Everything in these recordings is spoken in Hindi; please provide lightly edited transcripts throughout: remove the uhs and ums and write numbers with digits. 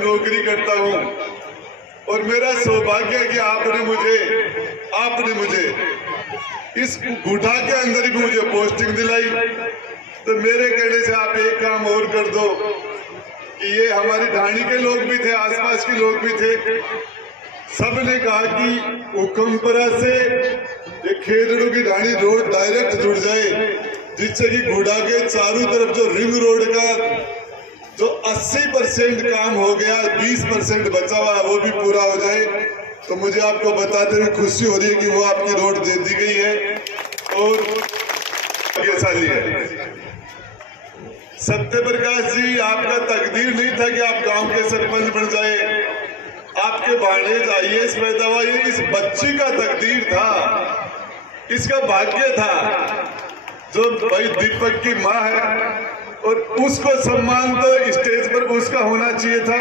नौकरी करता हूं और मेरा सौभाग्य है कि आपने मुझे इस गुठा के अंदर ही मुझे पोस्टिंग दिलाई। तो मेरे कहने से आप एक काम और कर दो कि ये हमारी ढाणी के लोग भी थे, आसपास के लोग भी थे, सबने कहा कि उकमपरा से ये खेतड़ू की ढाणी रोड डायरेक्ट जुड़ जाए, जिससे कि गुठा के चारों तरफ जो रिंग रोड का जो 80% काम हो गया, 20% बचा हुआ वो भी पूरा हो जाए। तो मुझे आपको बताते हुए खुशी हो रही है कि वो आपकी रोड दे दी गई है और भाग्यशाली है। सत्यप्रकाश जी, आपका तकदीर नहीं था कि आप गांव के सरपंच बन जाए, आपके भाणेज IAS पैदा हुआ, ये इस बच्ची का तकदीर था, इसका भाग्य था। जो भाई दीपक की माँ है और उसको सम्मान तो स्टेज पर उसका होना चाहिए था,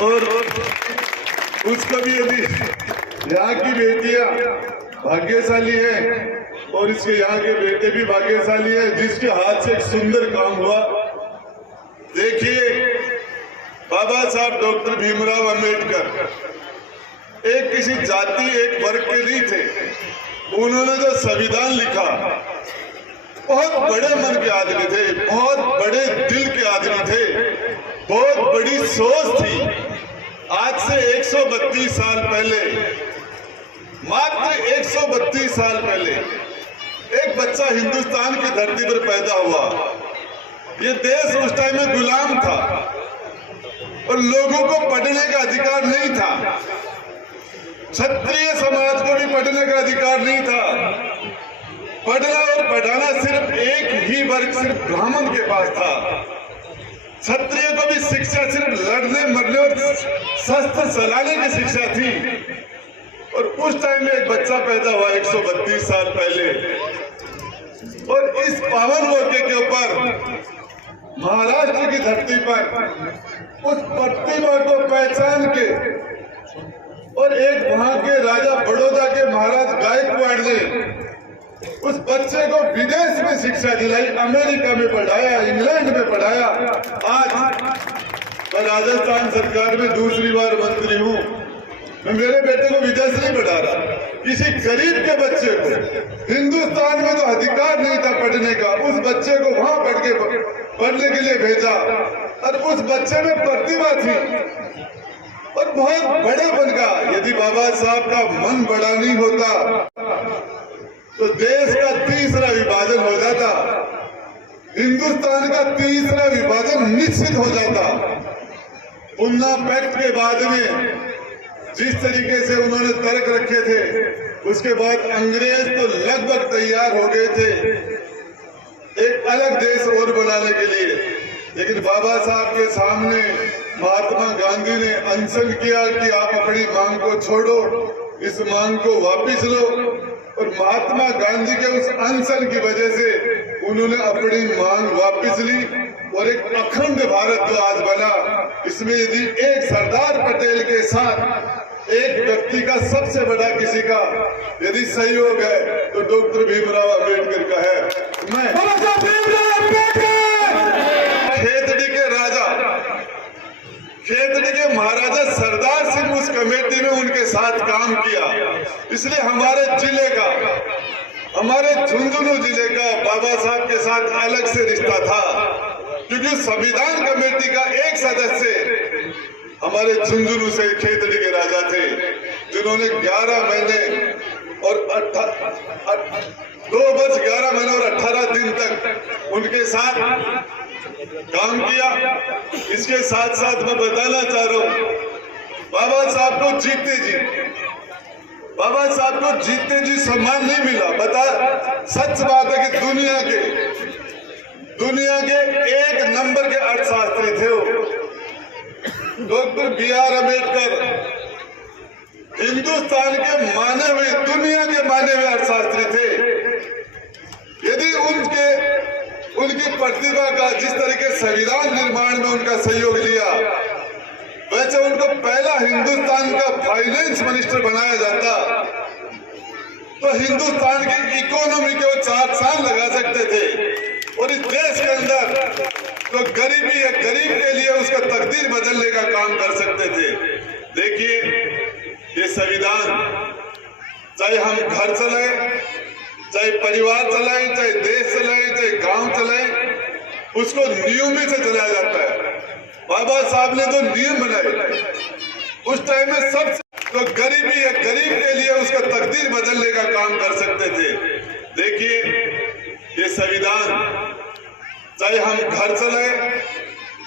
और उसको भी यदि यहाँ की बेटियां भाग्यशाली है और इसके यहाँ के बेटे भी भाग्यशाली है जिसके हाथ से एक सुंदर काम हुआ। देखिए, बाबा साहब डॉक्टर भीमराव अंबेडकर एक किसी जाति एक वर्ग के नहीं थे। उन्होंने जो संविधान लिखा, बहुत बड़े मन के आदमी थे, बहुत बड़े दिल के आदमी थे, बहुत बड़ी सोच थी। आज से 132 साल पहले, मात्र 132 साल पहले एक बच्चा हिंदुस्तान की धरती पर पैदा हुआ। ये देश उस टाइम में गुलाम था और लोगों को पढ़ने का अधिकार नहीं था। क्षत्रिय समाज को भी पढ़ने का अधिकार नहीं था। पढ़ना और पढ़ाना सिर्फ एक ही वर्ग, सिर्फ ब्राह्मण के पास था। क्षत्रिय को भी शिक्षा सिर्फ लड़ने मरने और शस्त्र चलाने की शिक्षा थी। और उस टाइम में एक बच्चा पैदा हुआ 132 साल पहले, और इस पावन मौके के ऊपर महाराष्ट्र की धरती पर उस प्रतिभा को पहचान के और एक वहां के राजा बड़ौदा के महाराज गायकवाड़ ने उस बच्चे को विदेश में शिक्षा दिलाई, अमेरिका में पढ़ाया, इंग्लैंड में पढ़ाया। आज मैं राजस्थान सरकार में दूसरी बार मंत्री हूँ। मैं मेरे बेटे को विदेश नहीं पढ़ा रहा, किसी गरीब के बच्चे को हिंदुस्तान में तो अधिकार नहीं था पढ़ने का, उस बच्चे को वहां पढ़ने के लिए भेजा। और उस बच्चे में प्रतिभा थी और बहुत बड़े बन गया। यदि बाबा साहब का मन बड़ा नहीं होता तो देश का तीसरा विभाजन हो जाता, हिंदुस्तान का तीसरा विभाजन निश्चित हो जाता। पुन्ना पैक्ट के बाद में जिस तरीके से उन्होंने तर्क रखे थे, उसके बाद अंग्रेज तो लगभग तैयार हो गए थे एक अलग देश और बनाने के लिए। लेकिन बाबा साहब के सामने महात्मा गांधी ने अनशन किया कि आप अपनी मांग को छोड़ो, इस मांग को वापिस लो। और महात्मा गांधी के उस अनशन की वजह से उन्होंने अपनी मांग वापस ली और एक अखंड भारत जो आज बना, इसमें यदि एक सरदार पटेल के साथ एक व्यक्ति का, सबसे बड़ा किसी का यदि सहयोग है तो डॉक्टर भीमराव अंबेडकर का है। मैं खेतड़ी के राजा, खेतड़ी के महाराजा सरदार सिंह उस कमेटी में उनके साथ काम किया। इसलिए हमारे जिले का, हमारे झुंझुनू जिले का बाबा साहब के साथ अलग से रिश्ता था, क्योंकि संविधान कमेटी का एक सदस्य हमारे झुंझुनू से खेतड़ी के राजा थे, जिन्होंने 11 महीने और 2 वर्ष 11 महीने और 18 दिन तक उनके साथ काम किया। इसके साथ साथ मैं बताना चाह रहा हूं, बाबा साहब को जीते जी सम्मान नहीं मिला। सच बात है कि दुनिया के 1 नंबर के अर्थशास्त्री थे वो। डॉक्टर BR अम्बेडकर हिंदुस्तान के माने हुए, दुनिया के माने हुए अर्थशास्त्री थे। यदि उनकी प्रतिभा का, जिस तरीके संविधान निर्माण में उनका सहयोग लिया, वैसे उनको पहला हिंदुस्तान का फाइनेंस मिनिस्टर बनाया जाता तो हिंदुस्तान की इकोनॉमी के वो 4 साल लगा सकते थे और इस देश के अंदर तो गरीबी या गरीब के लिए उसका तकदीर बदलने का काम कर सकते थे। देखिए, ये संविधान, चाहे हम घर चलाएं, चाहे परिवार चलाएं, चाहे देश चलाएं, चाहे गांव चलाएं, उसको नियमों से चलाया जाता है। बाबा साहब ने तो नियम बनाए, उस टाइम में सब तो गरीबी या गरीब के लिए उसका तकदीर बदलने का काम कर सकते थे। देखिए, ये संविधान, चाहे हम घर चलाएं,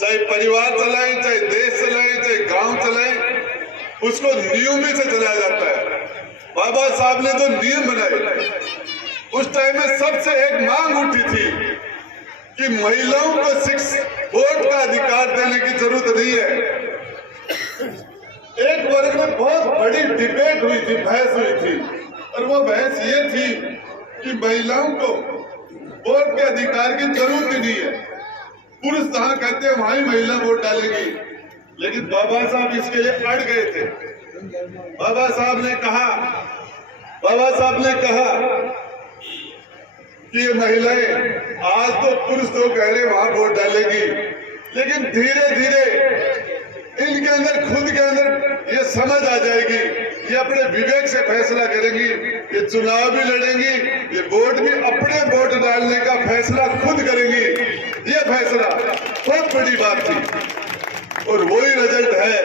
चाहे परिवार चलाएं, चाहे देश चलाएं, चाहे गांव चलाएं, उसको नियमों से चलाया जाता है। बाबा साहब ने तो नियम बनाए, उस टाइम में सबसे एक मांग उठी थी कि महिलाओं को वोट का अधिकार देने की जरूरत नहीं है। एक वर्ग में बहुत बड़ी डिबेट हुई थी, बहस हुई थी, और वो बहस ये थी कि महिलाओं को वोट के अधिकार की जरूरत ही नहीं है। पुरुष जहां कहते हैं वहां ही महिला वोट डालेगी, लेकिन बाबा साहब इसके लिए अड़ गए थे। बाबा साहब ने कहा कि ये महिलाएं, आज तो पुरुष तो कह रहे वहां वोट डालेगी, लेकिन धीरे धीरे इनके अंदर, खुद के अंदर ये समझ आ जाएगी, ये अपने विवेक से फैसला करेंगी, ये चुनाव भी लड़ेंगी, ये वोट भी अपने वोट डालने का फैसला खुद करेंगी। ये फैसला बहुत बड़ी बात थी और वही रिजल्ट है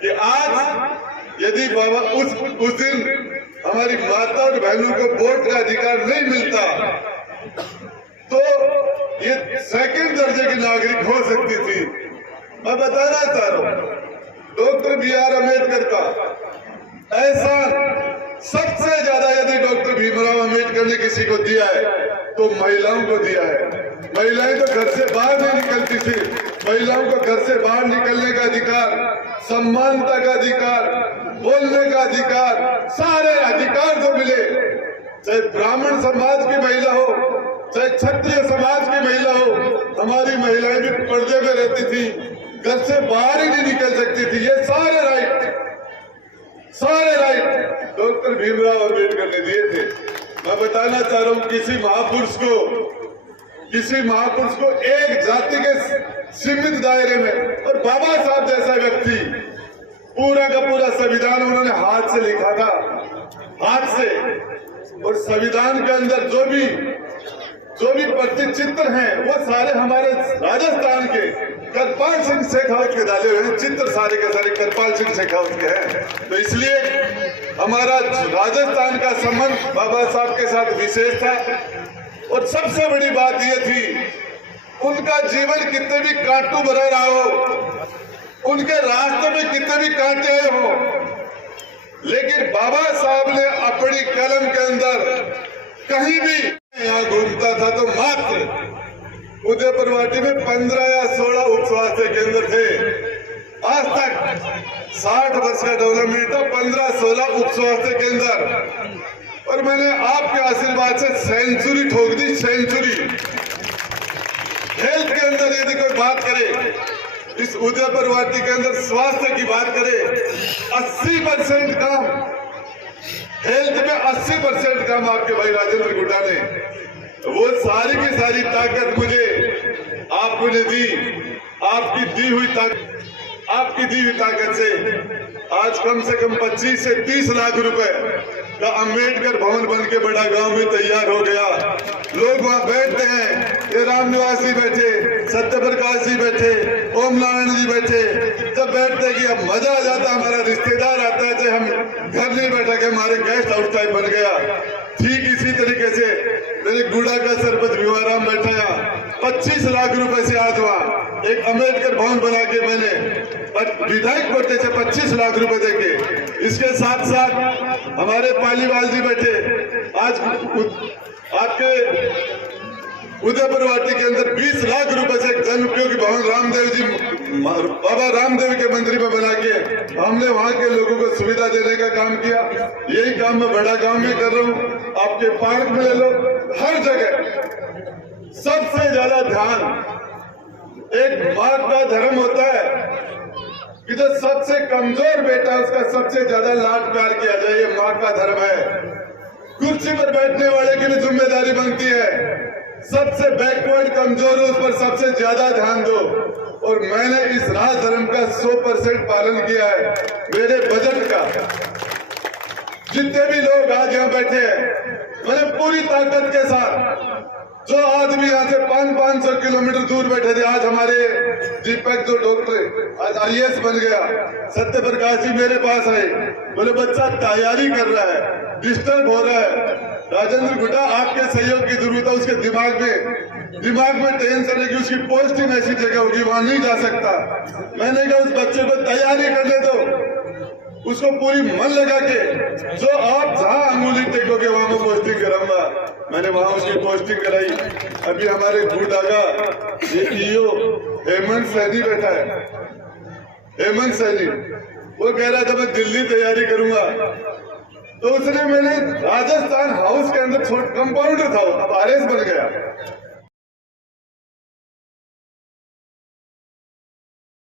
कि आज यदि बाबा उस दिन हमारी माता और बहनों को वोट का अधिकार नहीं मिलता तो ये सेकंड दर्जे की नागरिक हो सकती थी। मैं बताना चाह रहा हूं, डॉक्टर B.R. अम्बेडकर का एहसान सबसे ज्यादा यदि डॉक्टर भीमराव अम्बेडकर ने किसी को दिया है तो महिलाओं को दिया है। महिलाएं तो घर से बाहर नहीं निकलती थी, महिलाओं को घर से बाहर निकलने का अधिकार, सम्मानता का अधिकार, बोलने का अधिकार, सारे अधिकार जो मिले, चाहे ब्राह्मण समाज की महिला हो, चाहे क्षत्रिय समाज की महिला हो, हमारी महिलाएं भी पर्दे में रहती थी, घर से बाहर ही नहीं निकल सकती थी। ये सारे राइट डॉक्टर भीमराव अम्बेडकर ने दिए थे। मैं बताना चाह रहा हूं, किसी महापुरुष को एक जाति के सीमित दायरे में, और बाबा साहब जैसा व्यक्ति पूरा का पूरा संविधान उन्होंने हाथ से लिखा था, हाथ से, और संविधान के अंदर जो भी प्रतिचित्र हैं वो सारे हमारे राजस्थान के करपाल सिंह शेखावत के डाले हुए हैं। चित्र सारे के सारे करपाल सिंह शेखावत के हैं। तो इसलिए हमारा राजस्थान का संबंध बाबा साहब के साथ विशेष था। और सबसे बड़ी बात यह थी, उनका जीवन कितने भी कांटू भरा रहा हो, उनके रास्ते में कितने भी कांटे हो, लेकिन बाबा साहब ने अपनी कलम के अंदर कहीं भी यहाँ घूमता था तो मात्र उदयपुर वाटी में 15 या 16 उप स्वास्थ्य केंद्र थे। आज तक 60 वर्ष का डेवलपमेंट था, 15-16 उप स्वास्थ्य केंद्र, और मैंने आपके आशीर्वाद से सेंचुरी ठोक दी, सेंचुरी। हेल्थ के अंदर यदि कोई बात करे, इस उदयपुर वाटी के अंदर स्वास्थ्य की बात करे, 80% काम हेल्थ में, 80% काम आपके भाई राजेंद्र गुड्डा ने, वो सारी की सारी ताकत मुझे आपको ने दी। आपकी दी हुई ताकत से आज कम से कम 25 से 30 लाख रुपए का अम्बेडकर भवन बन के बड़ा गांव में तैयार हो गया। लोग वहां बैठते हैं, ये राम निवास जी बैठे, सत्यप्रकाश जी बैठे, ओम नारायण जी बैठे, जब बैठते कि अब मजा आ जाता, हमारा रिश्तेदार आता है, चाहे हम घर नहीं बैठा के हमारे गेस्ट हाउस टाइप बन गया। ठीक इसी तरीके से मेरे गुड़ा का सरपंच भीमाराम बैठा यहाँ, 25 लाख रुपए से आज वहाँ एक अम्बेडकर भवन बना के मैंने विधायक कोटे से 25 लाख रुपए देके, इसके साथ साथ हमारे पालीवाल जी बैठे, आज आपके उदयपुर वाटी के अंदर 20 लाख रुपए से एक जन उपयोगी भवन रामदेव जी, बाबा रामदेव के मंदिर में बना के हमने वहां के लोगों को सुविधा देने का काम किया। यही काम मैं बड़ा गांव में कर रहा हूँ, आपके पार्क में ले लो, हर जगह सबसे ज्यादा ध्यान एक माँ का धर्म होता है कि जो सबसे कमजोर बेटा उसका सबसे ज्यादा लाड प्यार किया जाए, ये माँ का धर्म है। कुर्सी पर बैठने वाले की भी जिम्मेदारी बनती है, सबसे बैकवर्ड कमजोर हो उस पर सबसे ज्यादा ध्यान दो। और मैंने इस राज धर्म का 100% पालन किया है। मेरे बजट का जितने भी लोग आज यहाँ बैठे हैं, मैंने पूरी ताकत के साथ, जो आदमी यहाँ से 500 किलोमीटर दूर बैठे थे, आज हमारे दीपक जो डॉक्टर आज IAS बन गया, सत्य प्रकाश जी मेरे पास आए, बोले बच्चा तैयारी कर रहा है, डिस्टर्ब हो रहा है, राजेंद्र गुड्डा आपके सहयोग की जरूरत है। उसके दिमाग में टेंशन है कि उसकी पोस्टिंग ऐसी जगह होगी वहां नहीं जा सकता। मैंने कहा उस बच्चे को तैयारी करने दो, उसको पूरी मन लगा के जो आप जहां अंगुली टेकोगे वहां मैं पोस्टिंग कराऊंगा। मैंने वहां उसकी पोस्टिंग कराई। अभी हमारे गुडा का ये EO हेमंत सैनी बैठा है, हेमंत सैनी, वो कह रहा था मैं दिल्ली तैयारी करूंगा, तो उसने मैंने राजस्थान हाउस के अंदर कंपाउंडर था, अब RS बन गया।